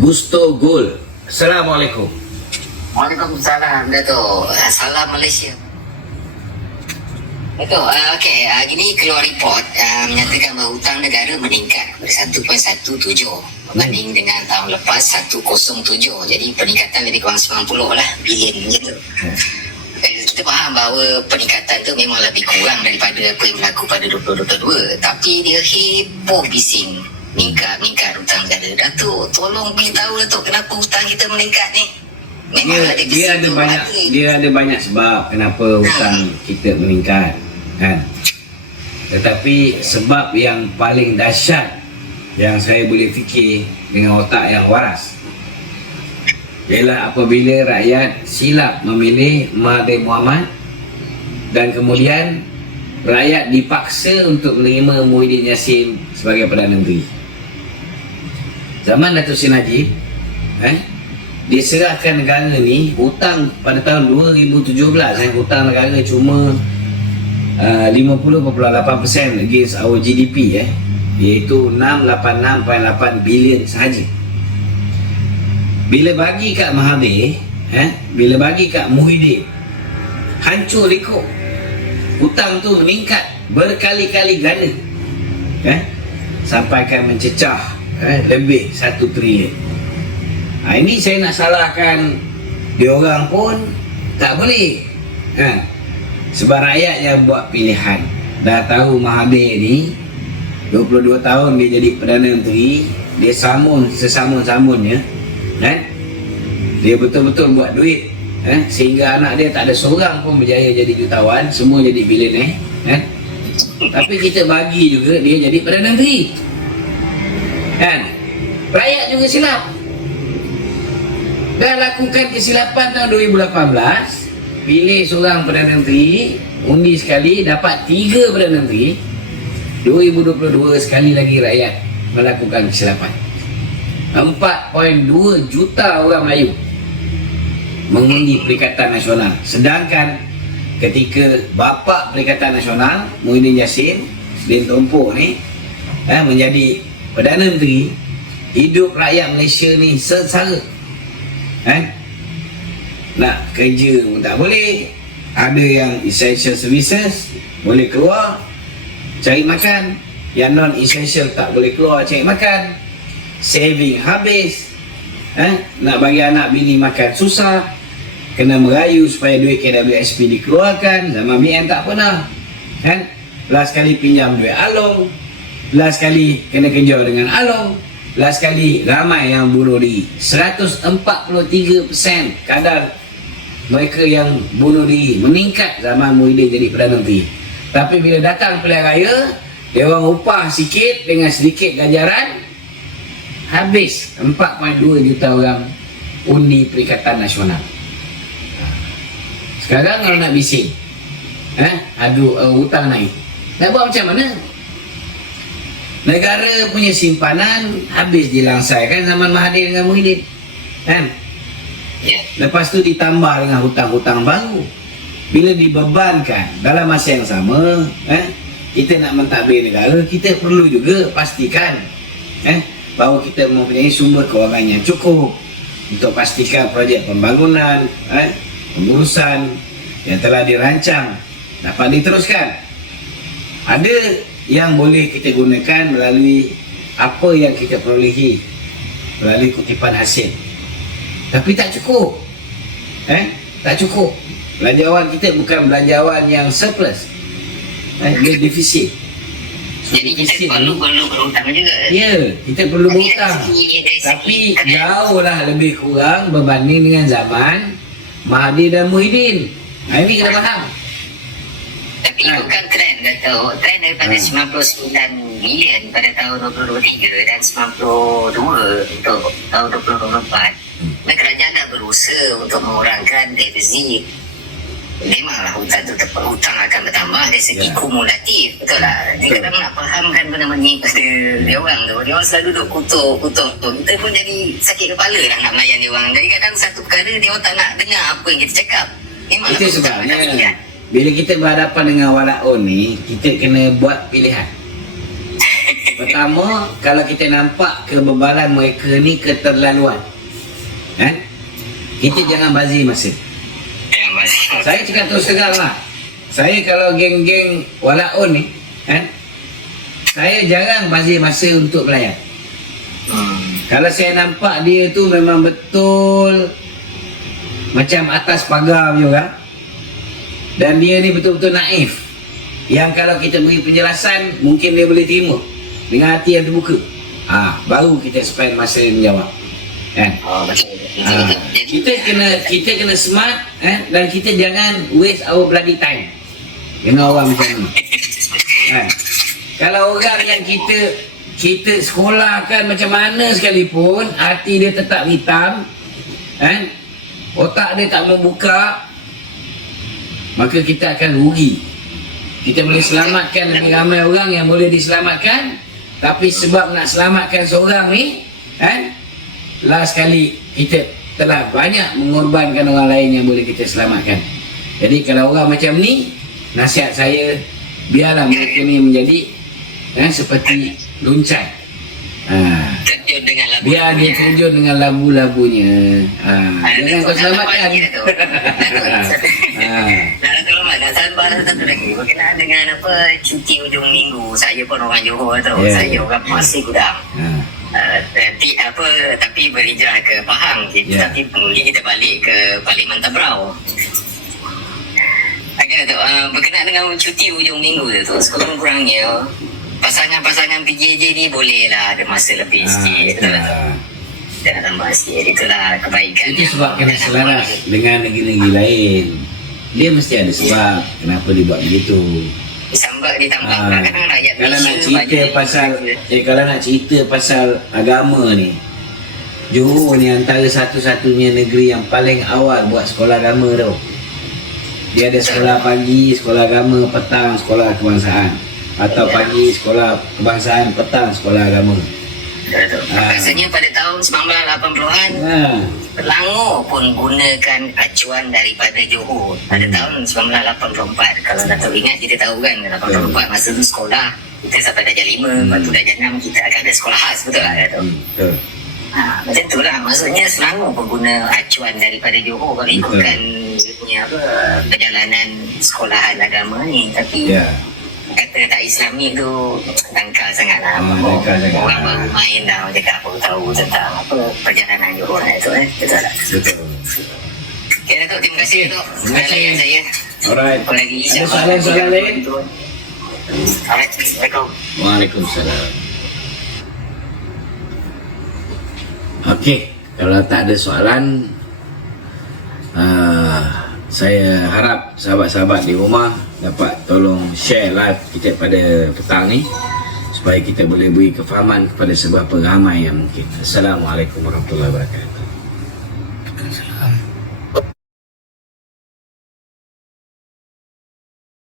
Gusto Gul. Assalamualaikum. Waalaikumsalam, Dato'. Salam Malaysia. Dato', okey, gini keluar report menyatakan bahawa hutang negara meningkat pada 1.17 berbanding dengan tahun lepas 107. Jadi peningkatan lebih kurang 90 lah bilion macam tu. Kita faham bahawa peningkatan tu memang lebih kurang daripada apa yang berlaku pada 2022. Tapi dia heboh bising meningkat hutang negara. Dato', tolong beritahu Dato' kenapa hutang kita meningkat ni? Dia ada banyak sebab kenapa hutang kita meningkat, kan? Tetapi sebab yang paling dahsyat yang saya boleh fikir dengan otak yang waras ialah apabila rakyat silap memilih Mahathir Mohamad dan kemudian rakyat dipaksa untuk menerima Muhyiddin Yassin sebagai Perdana Menteri. Zaman Datuk Seri Najib, diserahkan negara ni hutang pada tahun 2017, hutang negara cuma 50.8% against our GDP, iaitu 686.8 bilion sahaja. Bila bagi kat Mahathir, bila bagi kat Muhyiddin, hancur lekuk. Hutang tu meningkat berkali-kali ganda, sampaikan mencecah lebih 1 trilion. Ini saya nak salahkan diorang pun tak boleh, sebab rakyat yang buat pilihan. Dah tahu Mahathir ni 22 tahun dia jadi Perdana Menteri, dia sesamun-samunnya, dia betul-betul buat duit, sehingga anak dia tak ada seorang pun berjaya jadi jutawan, semua jadi billionaire, tapi kita bagi juga dia jadi Perdana Menteri, rakyat juga silap. Dah lakukan kesilapan tahun 2018, pilih seorang Perdana Menteri, undi sekali dapat 3 Perdana Menteri. 2022 sekali lagi rakyat melakukan kesilapan. 4.2 juta orang Melayu mengundi Perikatan Nasional, sedangkan ketika bapa Perikatan Nasional Muhyiddin Yassin Din Tompok ni menjadi Perdana Menteri, hidup rakyat Malaysia ni sengsara. Nak kerja pun tak boleh, ada yang essential services boleh keluar cari makan, yang non essential tak boleh keluar cari makan, saving habis, nak bagi anak bini makan susah, kena merayu supaya duit KWSP dikeluarkan, zaman BN tak pernah, last kali pinjam duit Along, last kali kena kejar dengan Along, last kali ramai yang bunuh diri. 143% kadar mereka yang bunuh diri meningkat zaman Muhyiddin jadi Perdana Menteri. Tapi bila datang pilihan raya, dia orang upah sikit dengan sedikit ganjaran, habis 4.2 juta orang undi Perikatan Nasional. Sekarang kalau nak bising, hutang naik, nak buat macam mana? Negara punya simpanan habis dilangsaikan zaman Mahathir dengan Muhyiddin, lepas tu ditambah dengan hutang-hutang baru. Bila dibebankan dalam masa yang sama, kita nak mentadbir negara, kita perlu juga pastikan bahawa kita mempunyai sumber kewangan yang cukup untuk pastikan projek pembangunan, pengurusan yang telah dirancang dapat diteruskan. Ada yang boleh kita gunakan melalui apa yang kita perolehi melalui kutipan hasil, tapi tak cukup, tak cukup. Belanjawan kita bukan belanjawan yang surplus, dia defisit. Jadi kita perlu berhutang juga. Ya, kita perlu berhutang, tapi jauhlah lebih kurang berbanding dengan zaman Mahathir dan Muhyiddin. Ini kena faham. Tapi ikutkan trend, Dato', trend daripada 99 bilion pada tahun 2023 dan 92 untuk tahun 2024, kerajaan dah berusaha untuk mengurangkan defisit. Memanglah hutang akan bertambah dari segi kumulatif, betul lah. Dia kadang nak fahamkan benda ni pada dia orang tu. Dia orang selalu duduk kutuk. Kita pun jadi sakit kepala lah nak melayan dia orang. Jadi kadang satu perkara dia orang tak nak dengar apa yang kita cakap. Memanglah itu sebabnya bila kita berhadapan dengan walaun ni, kita kena buat pilihan. Pertama, kalau kita nampak kebebalan mereka ni keterlaluan, kan? Kita jangan bazir masa. Yang masih. Saya cakap terus terang lah. Saya kalau geng-geng walaun ni, kan? Saya jarang bazir masa untuk melayan. Kalau saya nampak dia tu memang betul macam atas pagar punya orang, dan dia ni betul-betul naif, yang kalau kita beri penjelasan mungkin dia boleh terima dengan hati yang terbuka, baru kita spend masa menjawab, kan? Betul. Kita kena smart, dan kita jangan waste our bloody time dengan orang macam ni, kan? Kalau orang yang kita sekolahkan macam mana sekalipun, hati dia tetap hitam, kan? Otak dia tak membuka, maka kita akan rugi. Kita boleh selamatkan lebih ramai orang yang boleh diselamatkan, tapi sebab nak selamatkan seorang ni, kan, last kali kita telah banyak mengorbankan orang lain yang boleh kita selamatkan. Jadi kalau orang macam ni, nasihat saya, biarlah mereka ni menjadi seperti luncai. Terjun dengan lagu. Biar dia terjun dengan lagu-lagunya. Jangan kau selamatkan. Nak selamat, nak sabar satu lagi. Berkenaan dengan cuti hujung minggu. Saya pun orang Johor tau. Saya orang Pasir Gudang. Tapi berhijrah ke Pahang. Tapi mungkin kita balik ke Parlimen Tabrau. Berkenaan dengan cuti hujung minggu tu, sekurang-kurangnya pasangan-pasangan PJJ ni boleh lah ada masa lebih sikit. Dan tambah sikit. Itulah kebaikan. Itu sebab kena selaras dengan negeri-negeri lain. Dia mesti ada sebab kenapa dia buat begitu. Sambat ditambah kadang rakyat Kalau nak Malaysia cerita pasal kalau nak cerita pasal agama ni, Johor ni antara satu-satunya negeri yang paling awal buat sekolah agama tau. Dia ada sekolah pagi, sekolah agama, petang sekolah kebangsaan. Atau pagi sekolah kebangsaan, petang sekolah agama. Rasanya pada tahun 1980-an Selangor pun gunakan acuan daripada Johor pada tahun 1984. Kalau Dato' ingat, kita tahu kan 84 masa tu sekolah kita sampai darjah 5, lepas tu darjah 6 kita akan ada sekolah khas, betul tak Dato'? Betul. Macam tu lah, maksudnya Selangor pun guna acuan daripada Johor kalau ikutkan dia punya perjalanan sekolahan agama ni. Tapi kata tak Islami tu dangkal sangat lah. Orang baru main dah cakap baru tahu tentang perjalanan Johor itu. Betul tak? Betul. Okay Dato', terima kasih Dato'. Terima kasih. Saya. Alright. Ada soalan-soalan lain? Alright. Assalamualaikum. Waalaikumsalam. Okey, kalau tak ada soalan, saya harap sahabat-sahabat di rumah dapat tolong share live kita pada petang ni supaya kita boleh beri kefahaman kepada seberapa ramai yang mungkin. Assalamualaikum warahmatullahi wabarakatuh.